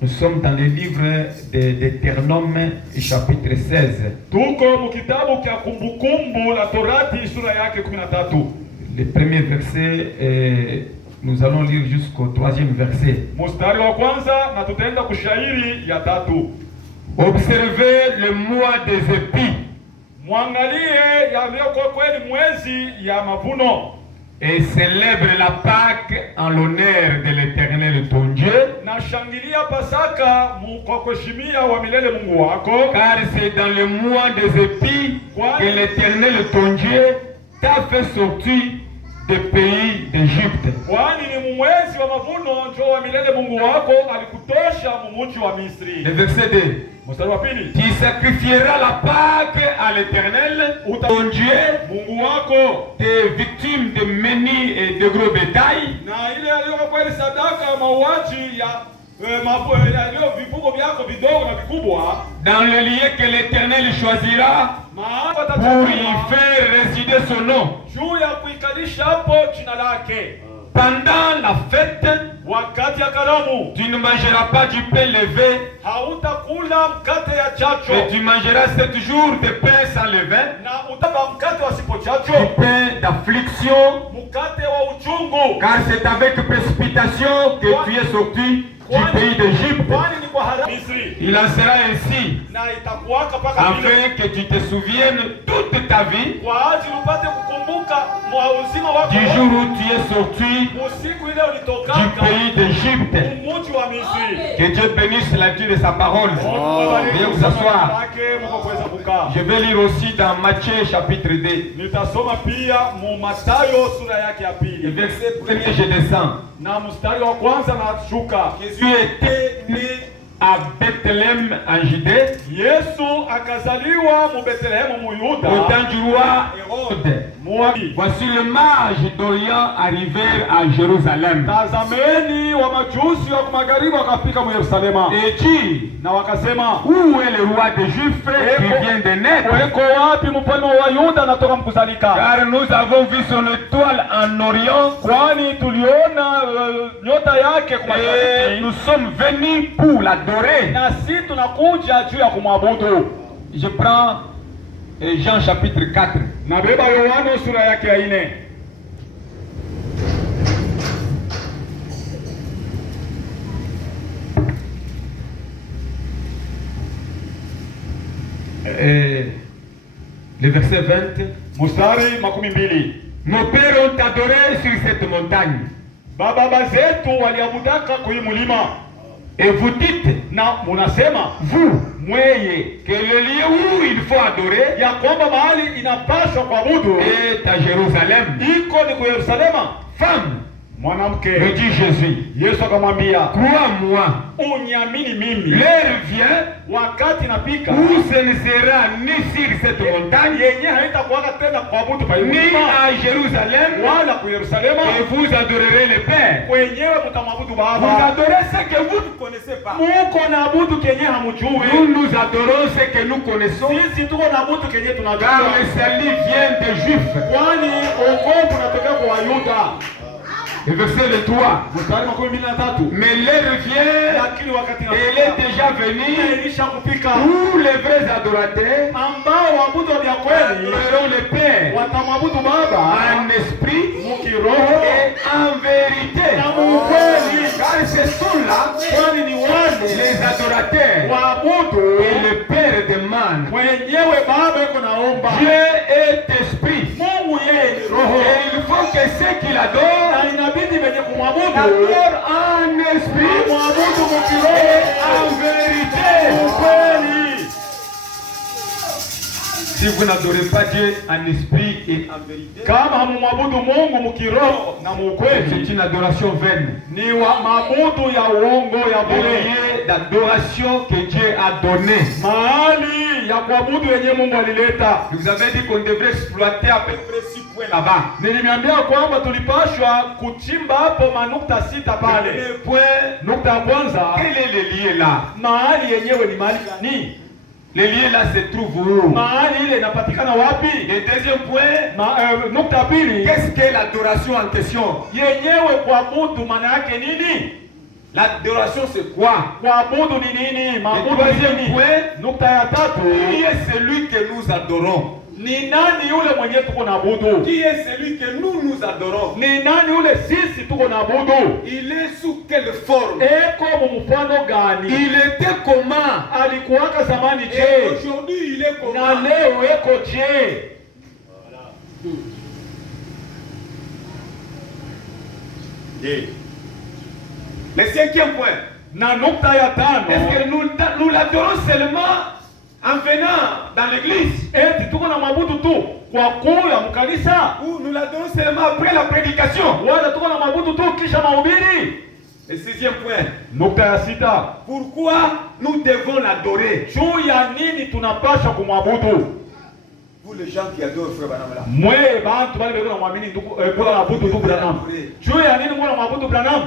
Nous sommes dans le livre d'Éternome, chapitre 16. Le premier verset, nous allons lire jusqu'au troisième verset. Observez le mois des épis et célèbre la Pâque en l'honneur de l'Éternel ton Dieu, car c'est dans le mois des épis que l'Éternel ton Dieu t'a fait sortir des pays d'Égypte. Le verset 2. Tu sacrifieras la Pâque à l'Éternel, ton Dieu, des victimes de menus et de gros bétail, dans le lieu que l'Éternel choisira pour y faire résider son nom. Pendant la fête, tu ne mangeras pas du pain levé, mais tu mangeras 7 jours de pain sans levain, du pain d'affliction, car c'est avec précipitation que tu es sorti du pays d'Égypte. Il en sera ainsi, afin que tu te souviennes toute ta vie du jour où tu es sorti du pays d'Égypte. Que Dieu bénisse la lecture de sa parole. Veuillez vous asseoir. Je vais lire aussi dans Matthieu chapitre 2. Le verset 1er, je descends. Jésus était né à Bethléem en Judée, au temps du roi Hérode. Voici le mage d'Orient arrivèrent à Jérusalem. Et dit, où est le roi des Juifs qui vient de naître? Car nous avons vu son étoile en Orient et nous sommes venus pour l'adorer. Je prends Jean chapitre 4. Le verset 20. Nos pères ont adoré sur cette montagne. Et vous dites, vous, que le lieu où il faut adorer est à Jérusalem. Femme, me dit Jésus, crois-moi, l'heure vient où ce ne sera ni sur cette montagne ni à Jérusalem et vous adorerez le Père. Vous adorez ce que vous ne connaissez pas. Nous adorons ce que nous connaissons, car le salut vient des Juifs. Le verset 3. Mais l'heure vient, elle est déjà venue, où les vrais adorateurs adoreront le Père en esprit et en vérité. Car ce sont là les adorateurs et le Père demande. Dieu est esprit, et il faut que ceux qui l'adorent adore en esprit et en vérité. Si vous n'adorez pas Dieu en esprit et en vérité, c'est une adoration vaine. C'est d'adoration que Dieu a donné. Vous avez dit qu'on devrait exploiter à peu près 6 points là-bas. Le point, quel est le lieu là? Le lieu là se trouve où? Le deuxième point, qu'est-ce qu'est l'adoration en question? L'adoration c'est quoi? Kuabudu ni nini? Maabudu Troisième ni nini? point, Nukta ya tatu, qui est celui que nous adorons? ni nani yule mwenye tuko naabudu? Qui est celui que nous adorons? Ni nani yule sisi tuko naabudu? Il est sous quelle forme? Eko mfano gani? Il était comment? Alikuwaka zamani Et je? aujourd'hui il est Na comment? leo eko je? Le cinquième point. Na nukta ya tano, Est-ce que nous l'adorons seulement en venant dans l'église? eti tuko na mabudu tu kwa kuya mkanisa, Ou nous l'adorons seulement après la prédication? wala tuko na mabudu tu kisha mahubiri? Le sixième point. Nukta ya sita, Pourquoi nous devons l'adorer? juu ya nini tunapasha kumwabudu? Vous les gens qui adorent Frère Branham là. Mwe bantu bali beko na mwamini ndugu beko na mabudu ndugu Branham. Juu ya nini mwana mabudu Branham?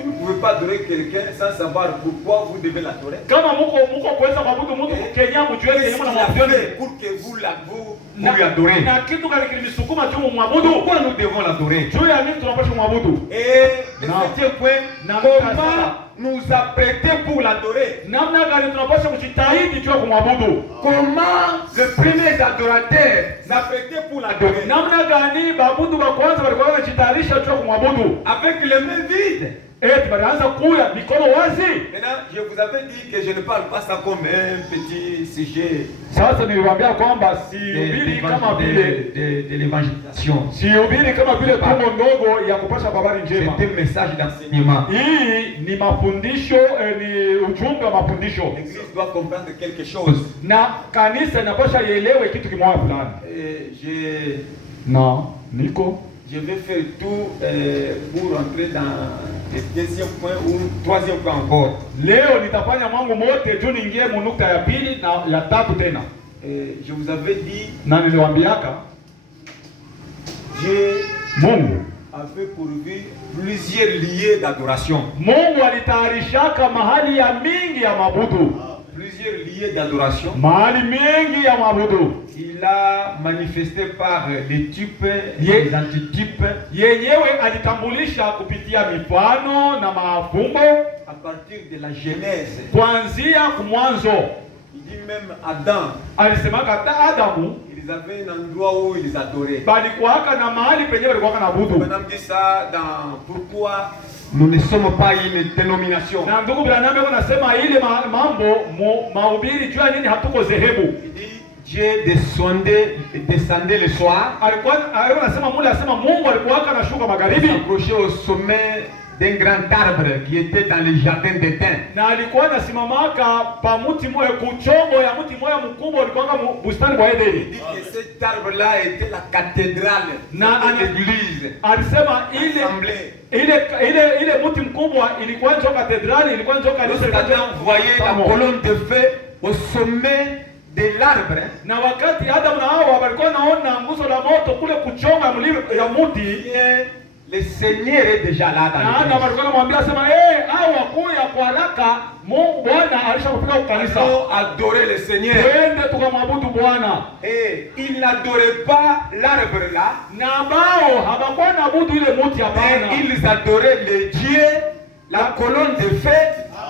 Vous ne pouvez pas adorer quelqu'un sans savoir pourquoi vous devez l'adorer. Kama muko kuweza mabudu mtu Kenya mjue Qu'est-ce kenye mwana qu'il a mabudu fait pour que vous lui adorez? na kitu kali kilimsukuma juu mwabudu. Pourquoi nous devons l'adorer? Juu ya nini tunapaswa kumwabudu? Et le Non. septième point, Non. comment nous apprêter pour l'adorer? Namna gani tunapaswa kujitahidi juu ya kumwabudu? Comment les premiers adorateurs s'apprêtaient pour l'adorer? Namna gani babudu wa kwanza walikuwa wanajitayarisha juu ya kumwabudu? Avec les mains vides. Eti balianza kuya mikono wazi. Maintenant, je vous avais dit que je ne parle pas ça comme un petit sujet Sasa niliwaambia kwamba sihubiri kama vile de l'évangélisation. sihubiri kama vile tumbo ndogo ya kupasha habari njema. C'est un message d'enseignement. Hii ni mafundisho, ni ujumbe wa mafundisho. L'Église doit comprendre quelque chose. Na kanisa inapasha ielewe kitu kimoja fulani. Et je vais faire tout pour entrer dans le deuxième point ou troisième point encore. Leo nitafanya mwangu mote juu niingie mu nukta ya pili na ya tatu tena. Je vous avais dit, Na niliwaambiaka Dieu Mungu avait pourvu plusieurs lieux d'adoration. Mungu alitayarishaka mahali ya mingi ya mabudu. Plusieurs lieux d'adoration. Mahali mingi ya mabudu. Il a manifesté par des types, des antitypes. Yenyewe alitambulisha kupitia mifano na mafumbo À partir de la Genèse. kuanzia kumwanzo. Il dit même Adam. Alisemaka hata Adamu Ils avaient un endroit où ils adoraient. balikuwaka na mahali penye balikuwaka na budu. Maintenant dit ça dans pourquoi nous ne sommes pas une dénomination. Na ndugu Branham yuko nasema ile mambo mahubiri juu ya nini hatuko zehebu. Il dit Dieu descendait le soir. Alikuwa nasema mule asema Mungu alikuwaka anashuka magharibi. S'approchait au sommet d'un grand arbre qui était dans le jardin d'Éden. Na alikuwa anasimamaka pa mti moja kuchongo ya mti moja mkubwa ulikuwa bustani bwa Edeni. Il dit que cet arbre-là était la cathédrale de l'église. Alisema ile mti mkubwa ilikuwa ndio katedrali, ilikuwa ndio kanisa. Adam voyait la colonne de feu au sommet de l'arbre. Na wakati Adam na Hawa walikuwa naona nguzo la moto kule kuchonga mlima ya mti, le Seigneur est déjà là dans l'église. na walikuwa wanamwambia sema Hawa kuya kwa haraka, Mungu Bwana alishakufika kwa kanisa. Adorer le Seigneur. Twende tukamwabudu Bwana. Et il n'adorait pas l'arbre là. Na bao habakuwa naabudu ile mti hapana. Ils adoraient le Dieu, la colonne de feu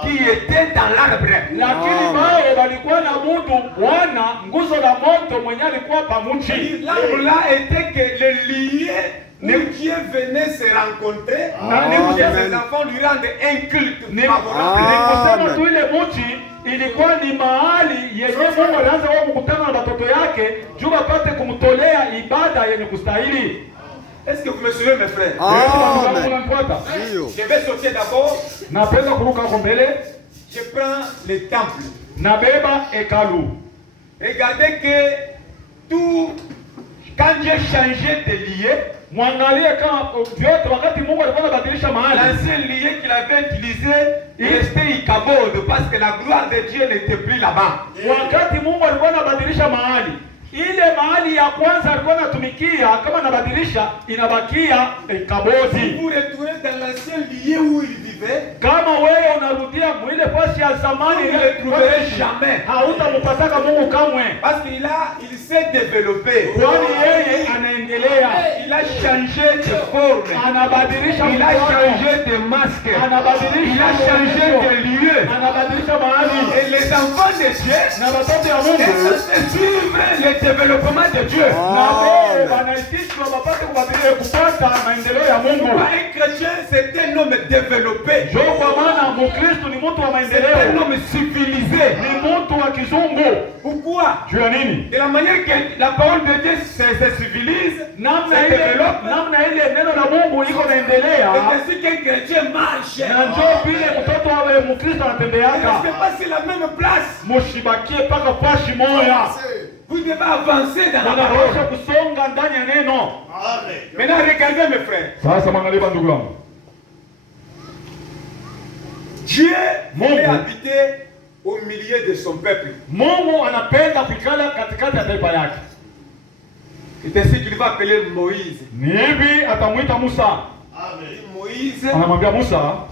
qui était dans l'arbre. Lakini bao walikuwa naabudu Bwana, nguzo la moto mwenye alikuwa pa mti. L'arbre là était que le lieu où Dieu venait se rencontrer, où ses enfants lui rendent un culte favorable. Nikusema tu ile mti ilikuwa ni mahali yenye Mungu alianza wao kukutana na watoto yake juu wapate kumtolea ibada yenye kustahili. Est-ce que vous me suivez mes frères? Je vais sortir d'abord. Napenda kuruka hapo mbele. Je prends le temple. Nabeba hekalu. Regardez que tout, quand Dieu changeait de lieu, mwangalie kama vyote wakati Mungu alikuwa anabadilisha mahali. L'ancien lieu qu'il avait utilisé, il restait Ichabod parce que la gloire de Dieu n'était plus là-bas. Wakati Mungu alikuwa anabadilisha mahali, ile mahali ya kwanza alikuwa anatumikia kama anabadilisha inabakia Ikabodi. Pour retourner dans l'ancien lieu où il vivait. vivais, kama wewe unarudia mwile fasi ya zamani, vous ne le trouverez jamais. hautamupataka Mungu kamwe, Parce qu'il s'est développé. kwani yeye anaendelea, Il a changé de forme. anabadilisha Il a changé de masque. Il a changé de lieu. anabadilisha mahali, Et les enfants de Dieu na watoto ya sont Mungu censés suivre le développement de Dieu. na wao wanaitishwa wapate kubadilisha kupata maendeleo ya Mungu. Un chrétien, c'est un homme développé. Jo, kwa maana Mkristo ni mtu wa C'est un maendeleo, homme civilisé. ni mtu wa kizungu. Pourquoi? Juu ya nini? De la manière que la parole de Dieu se civilise, Namna se ile développe, neno la Mungu iko naendelea, et ainsi qu'un chrétien marche. na njoo vile mtoto wa Mkristo Ne anatembeaka. restez pas sur la même place. Mushibakie paka fashi moya, Vous devez avancer dans la wanaweza parole. kusonga ndani ya neno. Maintenant, regardez mes frères. Sasa mwangalie ndugu yangu, Dieu Mungu. veut habiter au milieu de son peuple. Mungu anapenda kuikala katikati ya taifa yake. C'est ainsi qu'il va appeler Moïse. Ni hivi atamwita Musa, Moïse, anamwambia Musa,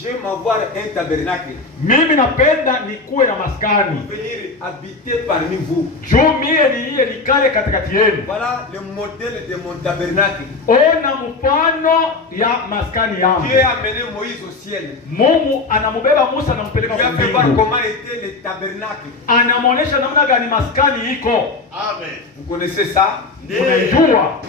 j'aime avoir un tabernacle. mimi napenda nikuwe na maskani Venir habiter parmi vous. juu mie niiye nikale katikati yenu. Voilà le modèle de mon tabernacle. Ona mfano ya maskani yangu. Dieu a amené Moïse au ciel. Mungu anamubeba Musa, anampeleka Il kwa a fait voir mbingu, comment était le tabernacle. anamwonyesha namna gani maskani iko. Vous connaissez ça? Unaijua,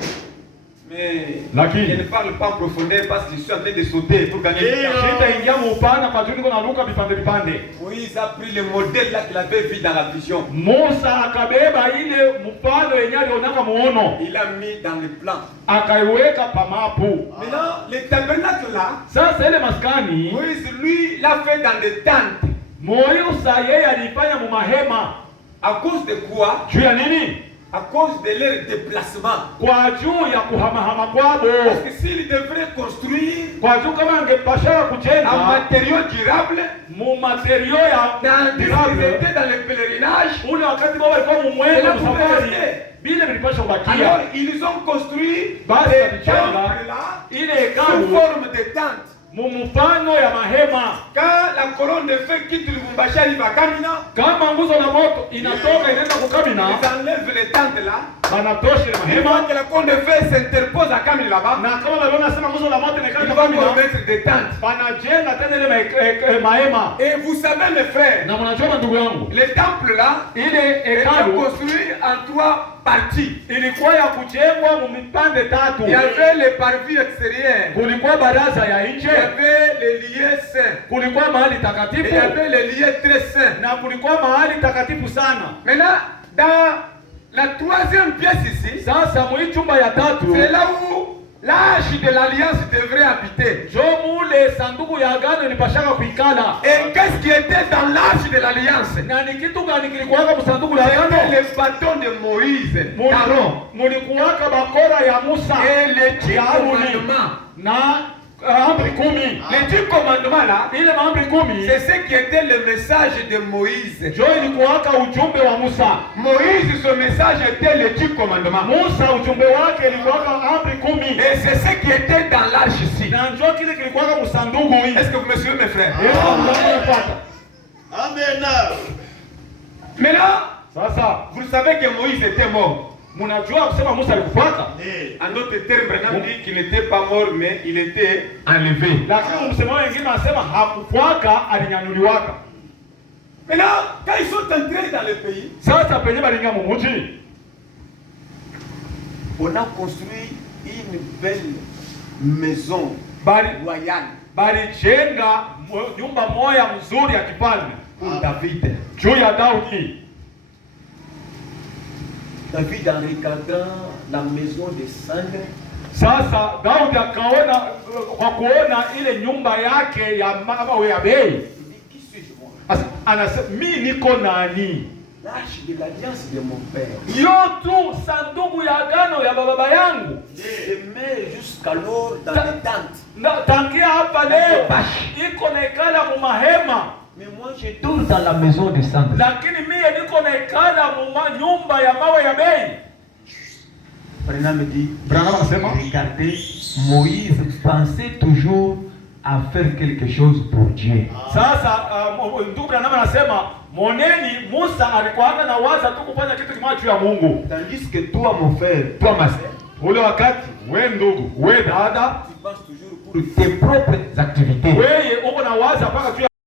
Mais Lakini. je ne parle pas en profondeur parce que je suis en train de sauter pour gagner du temps. sitaingia muupana kwa juu niko naruka vipande vipande. Moïse a pris le modèle là qu'il avait vu dans la vision. Musa akabeba ile mfano yenye alionaka muono, Il l'a mis dans le plan. akaiweka pamapu. Maintenant, le tabernacle là, Sasa ile maskani Moïse lui l'a fait dans des tentes. Musa yeye alifanya mu mahema. À cause de quoi? Juu ya nini? À cause de leur déplacement. Kwa juu ya kuhamahama kwabo. Parce que s'il devrait construire Kwa juu kama angepashaka en kujenga matériaux durables, mu materio ya dans ils durable, étaient dans le pèlerinage, ule wakati baba alikuwa mumwendo Ela msafari, kupeleke. vile vilipasha alors kubakia. ils ont construit Basi des walijenga temples là ile sous hekalu forme de tentes. mu mfano ya mahema. Quand la colonne de feu quitte Lubumbashi arrive à Kamina, Kama nguzo la moto inatoka inaenda kukamina, ils enlèvent les tentes là. banatosha ile Une fois mahema, que la colonne de feu s'interpose à Kamina là-bas, na kama waliona sema nguzo la moto ils inakaa vont kukamina, mettre des tentes. banajenga tena ile mahema. Et vous savez mes frères, Na mnajua ndugu yangu, les temples là ile étaient hekalu construits en 3 parties. ilikuwa ya kujengwa mu vipande tatu. Il y avait les parvis extérieurs, Kulikuwa baraza ya il y nje, avait les lieux saints, kulikuwa mahali et takatifu, il y avait les lieux très saints. na kulikuwa mahali takatifu sana. Maintenant, dans la 3e pièce ici, Sasa mwi chumba ya tatu c'est là où l'arche de l'alliance devrait habiter. jo mule sanduku ya agano ilipashaka kuikala. Et qu'est-ce qui était dans l'arche de l'alliance? Na ni kitu gani kilikuwaka msanduku la C'était agano? le bâton de Moïse, d'Aaron, Mulikuwaka bakora ya Musa et les 10 ya Aruni commandements. na amri 10. Les 10 commandements là, Ile maamri 10 c'est ce qui était le message de Moïse. jo ilikuwaka ujumbe wa Musa. Moïse, son message était les 10 commandements. Musa ujumbe wake ilikuwaka amri 10. Et c'est ce qui était dans l'arche ici. Na njo kile kilikuwaka msanduku hii. Est-ce que vous me suivez mes frères? Amen. Maintenant, Sasa vous savez que Moïse était mort. mnajua kusema Musa alikufaka, En d'autres termes, Branham dit qu'il n'était pas mort, mais il était enlevé. lakini msemo wengine anasema hakufaka, alinyanyuliwaka. Maintenant, quand ils sont entrés dans le pays, Sasa penye balinga mumuji, on a construit une belle maison bali royale balijenga nyumba moya mzuri ya kifalme pour David. juu ya Daudi. David, en regardant la maison de sangle, Sasa Daudi akaona, kwa kuona ile nyumba yake ya mawe ya bei, il dit, qui suis-je moi? anasema mi niko nani? L'arche de l'alliance de mon père. Yo tu sanduku ya agano ya baba yangu. Je mets jusqu'alors dans les tentes. Tangia hapa leo iko naikala mu mahema, Mais moi, je tourne dans la maison de sangle. lakini mie niko naikala mu nyumba ya mawe ya bei. Branham me dit, Branham anasema regardez, Moïse pensait toujours à faire quelque chose pour Dieu. Sasa ndugu Branham anasema moneni Musa alikuwa na waza tu kufanya kitu kimoja juu ya Mungu. Tandis que toi mon frère, toi ma sœur, Ule wakati wewe ndugu, wewe dada, tu penses toujours pour tes propres activités. wewe uko na